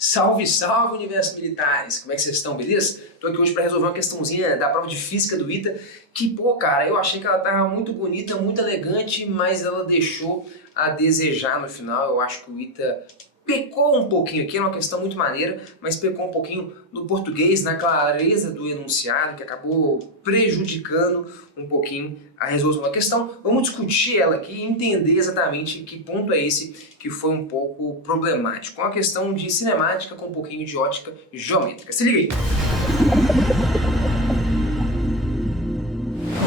Salve, salve, universo militares! Como é que vocês estão, beleza? Tô aqui hoje para resolver uma questãozinha da prova de física do ITA, que, pô, cara, eu achei que ela tava muito bonita, muito elegante, mas ela deixou a desejar no final. Eu acho que o ITA pecou um pouquinho aqui, é uma questão muito maneira, mas pecou um pouquinho no português, na clareza do enunciado, que acabou prejudicando um pouquinho a resolução da questão. Vamos discutir ela aqui e entender exatamente que ponto é esse que foi um pouco problemático. Uma questão de cinemática com um pouquinho de ótica geométrica. Se liga aí!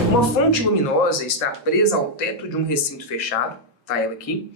Uma fonte luminosa está presa ao teto de um recinto fechado, tá ela aqui,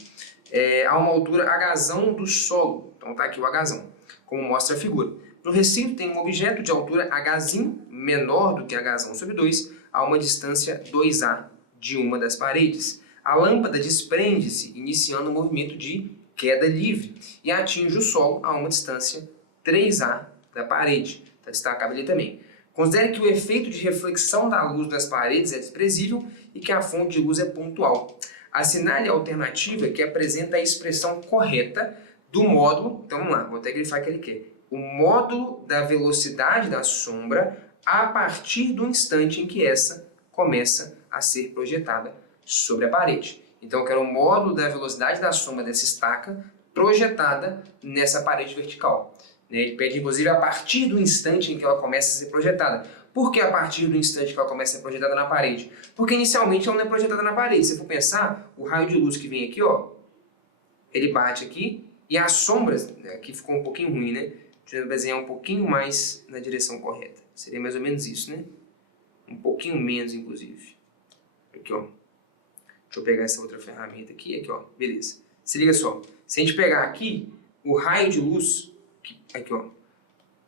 a uma altura Hzão do solo. Então tá aqui o Hzão, como mostra a figura. No recinto tem um objeto de altura Hzinho, menor do que Hzão sobre 2, a uma distância 2A de uma das paredes. A lâmpada desprende-se, iniciando um movimento de queda livre, e atinge o solo a uma distância 3A da parede. Está destacado ali também. Considere que o efeito de reflexão da luz das paredes é desprezível e que a fonte de luz é pontual. Assinale a alternativa que apresenta a expressão correta do módulo, então vamos lá, vou até grifar que ele quer, o módulo da velocidade da sombra a partir do instante em que essa começa a ser projetada sobre a parede. Então eu quero o módulo da velocidade da sombra dessa estaca projetada nessa parede vertical. Ele pede, inclusive, a partir do instante em que ela começa a ser projetada. Por que a partir do instante que ela começa a ser projetada na parede? Porque inicialmente ela não é projetada na parede. Se for pensar, o raio de luz que vem aqui, ó, ele bate aqui e as sombras, aqui ficou um pouquinho ruim, né? Deixa eu desenhar um pouquinho mais na direção correta. Seria mais ou menos isso, né? Um pouquinho menos, inclusive. Aqui, ó. Deixa eu pegar essa outra ferramenta aqui, ó. Beleza. Se liga só. Se a gente pegar aqui, o raio de luz, aqui, ó,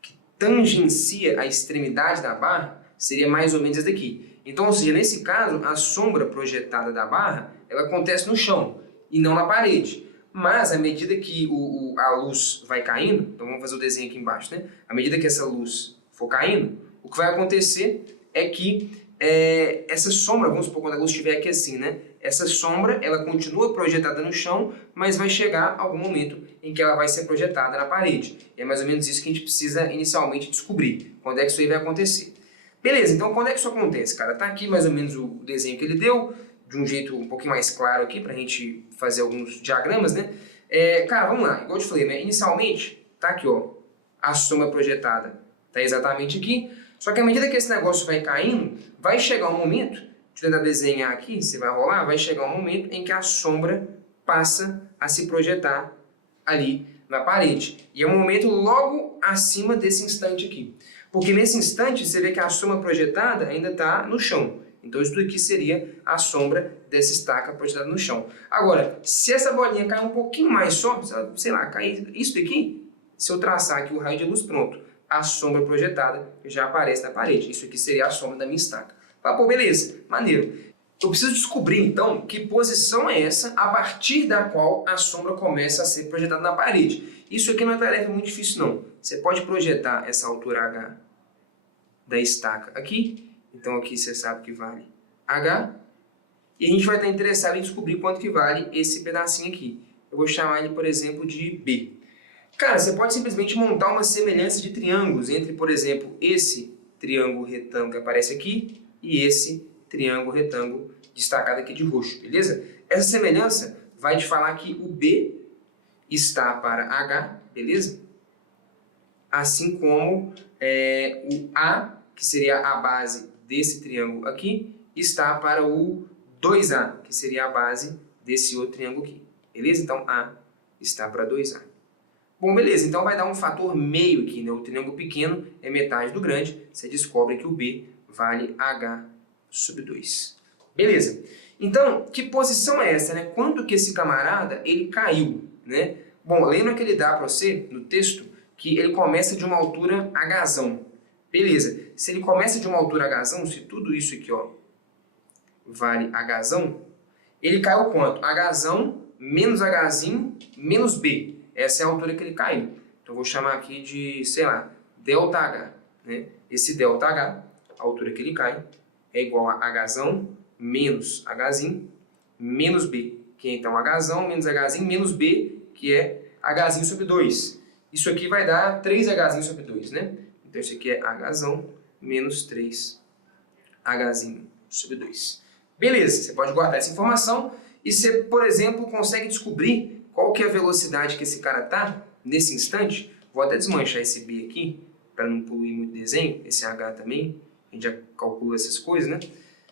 que tangencia a extremidade da barra, seria mais ou menos esse daqui. Então, ou seja, nesse caso, a sombra projetada da barra, ela acontece no chão e não na parede. Mas, à medida que a luz vai caindo, então vamos fazer o desenho aqui embaixo, né? À medida que essa luz for caindo, o que vai acontecer é que essa sombra, vamos supor, quando a luz estiver aqui assim, né? Essa sombra, ela continua projetada no chão, mas vai chegar algum momento em que ela vai ser projetada na parede. E é mais ou menos isso que a gente precisa inicialmente descobrir. Quando é que isso aí vai acontecer? Beleza, então quando é que isso acontece, cara? Tá aqui mais ou menos o desenho que ele deu, de um jeito um pouquinho mais claro aqui, pra gente fazer alguns diagramas, né? Cara, vamos lá, igual eu te falei, né? Inicialmente, tá aqui, ó, a sombra projetada tá exatamente aqui, só que à medida que esse negócio vai caindo, vai chegar um momento, deixa eu tentar desenhar aqui, se vai rolar, vai chegar um momento em que a sombra passa a se projetar ali na parede. E é um momento logo acima desse instante aqui. Porque nesse instante você vê que a sombra projetada ainda está no chão. Então isso aqui seria a sombra dessa estaca projetada no chão. Agora, se essa bolinha cair um pouquinho mais só, sei lá, cair isso daqui, se eu traçar aqui o raio de luz, pronto, a sombra projetada já aparece na parede. Isso aqui seria a sombra da minha estaca. Pô, beleza, maneiro. Eu preciso descobrir, então, que posição é essa a partir da qual a sombra começa a ser projetada na parede. Isso aqui não é uma tarefa muito difícil, não. Você pode projetar essa altura H da estaca aqui. Então, aqui você sabe que vale H. E a gente vai estar interessado em descobrir quanto que vale esse pedacinho aqui. Eu vou chamar ele, por exemplo, de B. Cara, você pode simplesmente montar uma semelhança de triângulos entre, por exemplo, esse triângulo retângulo que aparece aqui e esse triângulo retângulo destacado aqui de roxo, beleza? Essa semelhança vai te falar que o B está para H, beleza? Assim como o A, que seria a base desse triângulo aqui, está para o 2A, que seria a base desse outro triângulo aqui, beleza? Então, A está para 2A. Bom, beleza, então vai dar um fator meio aqui, né? O triângulo pequeno é metade do grande, você descobre que o B vale H sobre 2. Beleza. Então, que posição é essa, né? Quanto que esse camarada, ele caiu, né? Bom, lembra que ele dá para você, no texto, que ele começa de uma altura Hzão. Beleza. Se ele começa de uma altura Hzão, se tudo isso aqui, ó, vale Hzão, ele caiu quanto? Hzão menos Hzinho menos B. Essa é a altura que ele caiu. Então, eu vou chamar aqui de, sei lá, ΔH, né? Esse ΔH, a altura que ele cai, é igual a Hzão menos Hzinho menos B, que é então Hzão menos Hzinho menos B, que é Hzinho sobre 2. Isso aqui vai dar 3H sobre 2, né? Então isso aqui é H menos 3H sobre 2. Beleza, você pode guardar essa informação e você, por exemplo, consegue descobrir qual que é a velocidade que esse cara está nesse instante. Vou até desmanchar esse B aqui, para não poluir muito o desenho, esse H também, a gente já calcula essas coisas, né?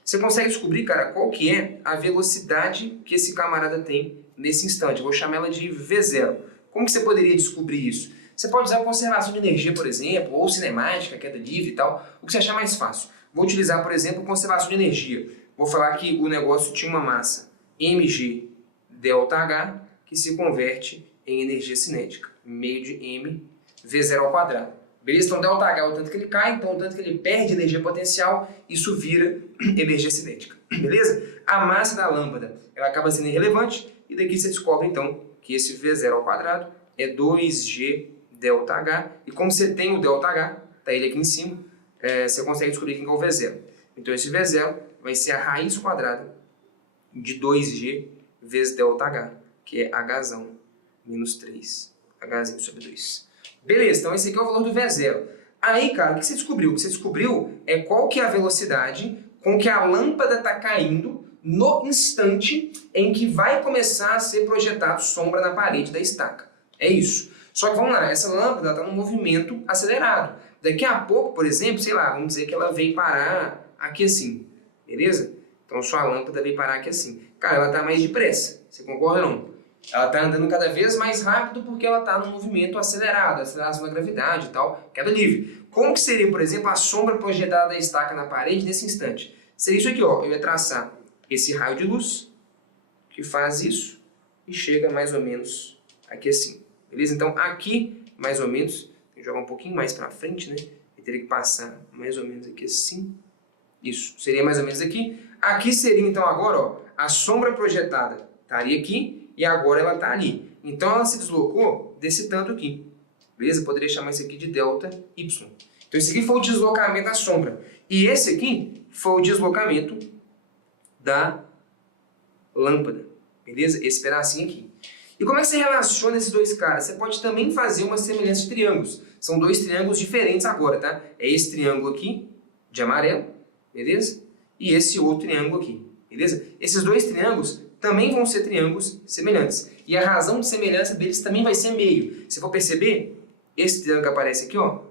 Você consegue descobrir, cara, qual que é a velocidade que esse camarada tem nesse instante. Eu vou chamar ela de V0. Como que você poderia descobrir isso? Você pode usar conservação de energia, por exemplo, ou cinemática, queda livre e tal, o que você achar mais fácil. Vou utilizar, por exemplo, conservação de energia. Vou falar que o negócio tinha uma massa mg ΔH, que se converte em energia cinética, meio de m V0 ao quadrado. Beleza? Então, ΔH é o tanto que ele cai, então o tanto que ele perde energia potencial, isso vira energia cinética. Beleza? A massa da lâmpada, ela acaba sendo irrelevante, e daqui você descobre, então, que esse V0 ao quadrado é 2G ΔH, e como você tem o ΔH, tá ele aqui em cima, você consegue descobrir quem é o V0. Então, esse V0 vai ser a raiz quadrada de 2G vezes ΔH, que é H menos 3H sobre 2. Beleza, então esse aqui é o valor do V0. Aí, cara, o que você descobriu? O que você descobriu é qual que é a velocidade com que a lâmpada está caindo no instante em que vai começar a ser projetado sombra na parede da estaca. É isso. Só que vamos lá, essa lâmpada está num movimento acelerado. Daqui a pouco, por exemplo, sei lá, vamos dizer que ela veio parar aqui assim, beleza? Então sua lâmpada veio parar aqui assim. Cara, ela está mais depressa, você concorda ou não? Ela está andando cada vez mais rápido porque ela está num movimento acelerado, aceleração da gravidade e tal, queda livre. Como que seria, por exemplo, a sombra projetada da estaca na parede nesse instante? Seria isso aqui, ó. Eu ia traçar esse raio de luz, que faz isso, e chega mais ou menos aqui assim. Beleza? Então aqui, mais ou menos, eu jogar um pouquinho mais para frente, né? Eu teria que passar mais ou menos aqui assim. Isso, seria mais ou menos aqui. Aqui seria, então, agora, ó, a sombra projetada estaria aqui, e agora ela está ali. Então ela se deslocou desse tanto aqui. Beleza? Poderia chamar isso aqui de ΔY. Então esse aqui foi o deslocamento da sombra. E esse aqui foi o deslocamento da lâmpada. Beleza? Esse pedacinho aqui. E como é que você relaciona esses dois caras? Você pode também fazer uma semelhança de triângulos. São dois triângulos diferentes agora, tá? É esse triângulo aqui, de amarelo, beleza? E esse outro triângulo aqui, beleza? Esses dois triângulos também vão ser triângulos semelhantes. E a razão de semelhança deles também vai ser meio. Se for perceber, esse triângulo que aparece aqui, ó,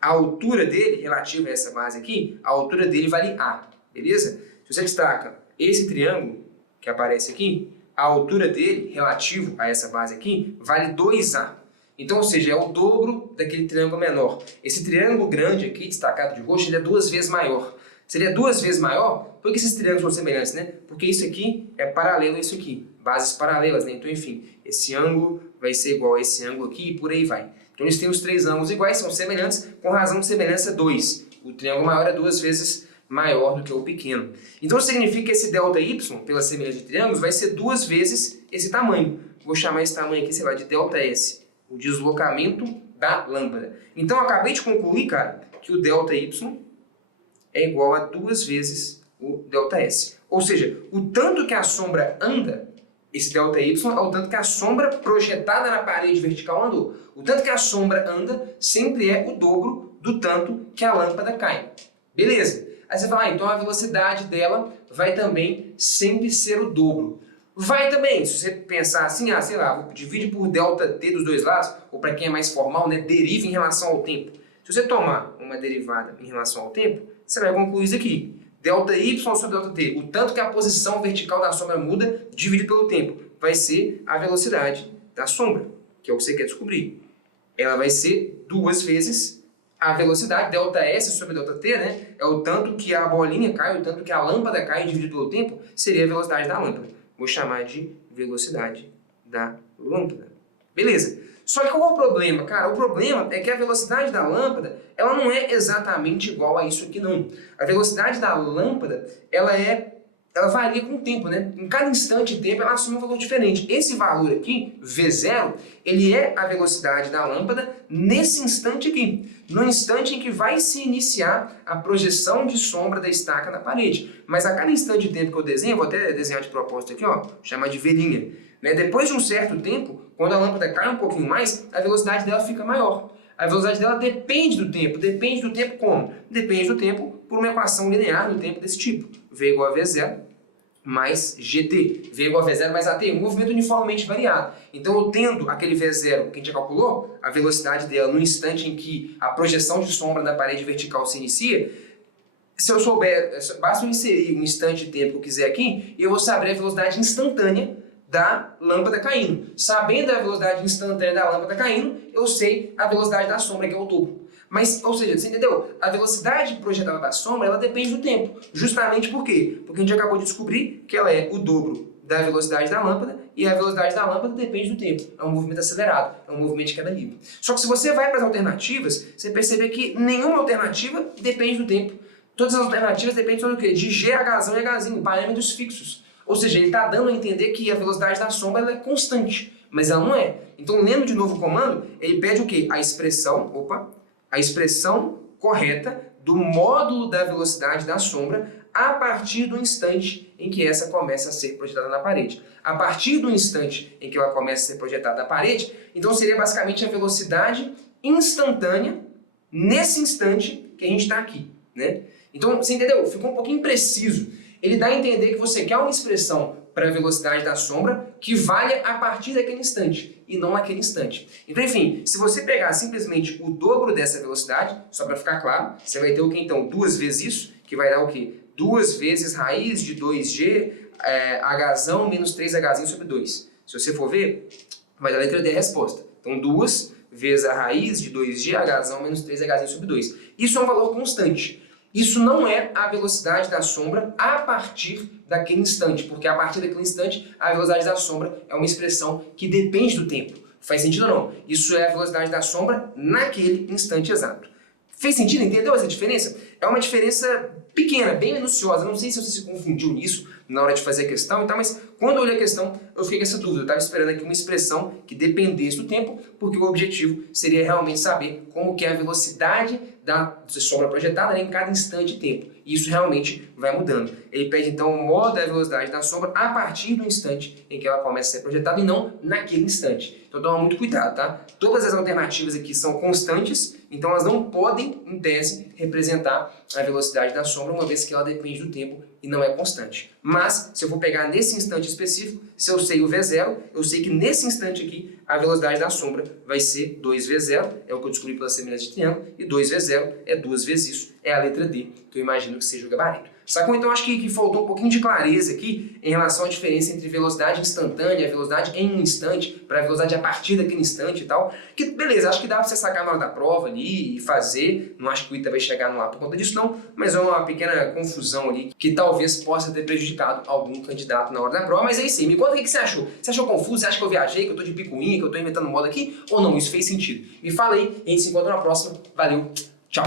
a altura dele, relativa a essa base aqui, a altura dele vale A, beleza? Se você destaca esse triângulo que aparece aqui, a altura dele, relativo a essa base aqui, vale 2A. Então, ou seja, é o dobro daquele triângulo menor. Esse triângulo grande aqui, destacado de roxo, ele é 2 vezes maior. Seria 2 vezes maior? Por que esses triângulos são semelhantes, né? Porque isso aqui é paralelo a isso aqui. Bases paralelas, né? Então, enfim, esse ângulo vai ser igual a esse ângulo aqui e por aí vai. Então, eles têm os três ângulos iguais, são semelhantes, com razão de semelhança 2. O triângulo maior é 2 vezes maior do que o pequeno. Então, significa que esse ΔY, pela semelhança de triângulos, vai ser 2 vezes esse tamanho. Vou chamar esse tamanho aqui, sei lá, de ΔS, o deslocamento da lâmpada. Então, eu acabei de concluir, cara, que o ΔY é igual a 2 vezes o ΔS. Ou seja, o tanto que a sombra anda, esse ΔY é o tanto que a sombra projetada na parede vertical andou. O tanto que a sombra anda sempre é o dobro do tanto que a lâmpada cai. Beleza. Aí você fala, então a velocidade dela vai também sempre ser o dobro. Vai também, se você pensar assim, sei lá, divide por ΔT dos dois lados, ou para quem é mais formal, né, deriva em relação ao tempo. Se você tomar uma derivada em relação ao tempo, você vai concluir isso aqui. ΔY sobre ΔT, o tanto que a posição vertical da sombra muda, dividido pelo tempo, vai ser a velocidade da sombra, que é o que você quer descobrir. Ela vai ser 2 vezes a velocidade, ΔS sobre ΔT, né? É o tanto que a bolinha cai, o tanto que a lâmpada cai, dividido pelo tempo, seria a velocidade da lâmpada. Vou chamar de velocidade da lâmpada. Beleza. Só que qual é o problema, cara? O problema é que a velocidade da lâmpada, ela não é exatamente igual a isso aqui, não. A velocidade da lâmpada, ela varia com o tempo, né? Em cada instante de tempo, ela assume um valor diferente. Esse valor aqui, V0, ele é a velocidade da lâmpada nesse instante aqui. No instante em que vai se iniciar a projeção de sombra da estaca na parede. Mas a cada instante de tempo que eu desenho, eu vou até desenhar de propósito aqui, ó, chamar de velhinha. né? Depois de um certo tempo, quando a lâmpada cai um pouquinho mais, a velocidade dela fica maior. A velocidade dela depende do tempo. Depende do tempo como? Depende do tempo por uma equação linear do tempo desse tipo. V igual a V0 mais GT. V igual a V0 mais AT, um movimento uniformemente variado. Então, eu tendo aquele V0 que a gente já calculou, a velocidade dela no instante em que a projeção de sombra da parede vertical se inicia, se eu souber, basta eu inserir um instante de tempo que eu quiser aqui, e eu vou saber a velocidade instantânea da lâmpada caindo. Sabendo a velocidade instantânea da lâmpada caindo, eu sei a velocidade da sombra, que é o dobro. Mas, ou seja, você entendeu? A velocidade projetada da sombra, ela depende do tempo. Justamente por quê? Porque a gente acabou de descobrir que ela é o dobro da velocidade da lâmpada, e a velocidade da lâmpada depende do tempo. É um movimento acelerado, é um movimento de queda livre. Só que se você vai para as alternativas, você percebe que nenhuma alternativa depende do tempo. Todas as alternativas dependem só do quê? De G, Hzão e Hzinho, parâmetros fixos. Ou seja, ele está dando a entender que a velocidade da sombra ela é constante, mas ela não é. Então, lendo de novo o comando, ele pede o quê? A expressão correta do módulo da velocidade da sombra a partir do instante em que essa começa a ser projetada na parede. A partir do instante em que ela começa a ser projetada na parede, então seria basicamente a velocidade instantânea nesse instante que a gente está aqui, né? Então, você entendeu? Ficou um pouquinho impreciso. Ele dá a entender que você quer uma expressão para a velocidade da sombra que valha a partir daquele instante, e não naquele instante. Então, enfim, se você pegar simplesmente o dobro dessa velocidade, só para ficar claro, você vai ter o que então? 2 vezes isso, que vai dar o quê? 2 vezes raiz de 2G, Hzão menos 3Hzinho sobre 2. Se você for ver, vai dar a letra D a resposta. Então, 2 vezes a raiz de 2G, Hzão menos 3Hzinho sobre 2. Isso é um valor constante. Isso não é a velocidade da sombra a partir daquele instante, porque a partir daquele instante a velocidade da sombra é uma expressão que depende do tempo. Faz sentido ou não? Isso é a velocidade da sombra naquele instante exato. Fez sentido? Entendeu essa diferença? É uma diferença pequena, bem minuciosa. Não sei se você se confundiu nisso na hora de fazer a questão e tal, mas quando eu olhei a questão, eu fiquei com essa dúvida. Eu estava esperando aqui uma expressão que dependesse do tempo, porque o objetivo seria realmente saber como que é a velocidade da sombra projetada, né, em cada instante de tempo. E isso realmente vai mudando. Ele pede então o modo da velocidade da sombra a partir do instante em que ela começa a ser projetada e não naquele instante. Então toma muito cuidado, tá? Todas as alternativas aqui são constantes, então elas não podem, em tese, representar a velocidade da sombra, uma vez que ela depende do tempo e não é constante. Mas, se eu for pegar nesse instante específico, se eu sei o V0, eu sei que nesse instante aqui, a velocidade da sombra vai ser 2V0, é o que eu descobri pela semelhança de triângulo, e 2V0 é 2 vezes isso, é a letra D, que eu imagino que seja o gabarito. Sacou? Então, acho que faltou um pouquinho de clareza aqui em relação à diferença entre velocidade instantânea, velocidade em um instante, para velocidade a partir daquele instante e tal. Que, beleza, acho que dá para você sacar na hora da prova ali e fazer. Não acho que o ITA vai chegar no lá por conta disso, não. Mas é uma pequena confusão ali que talvez possa ter prejudicado algum candidato na hora da prova. Mas aí sim, me conta o que você achou. Você achou confuso? Você acha que eu viajei, que eu tô de picuinha, que eu tô inventando moda aqui? Ou não? Isso fez sentido? Me fala aí, a gente se encontra na próxima. Valeu, tchau!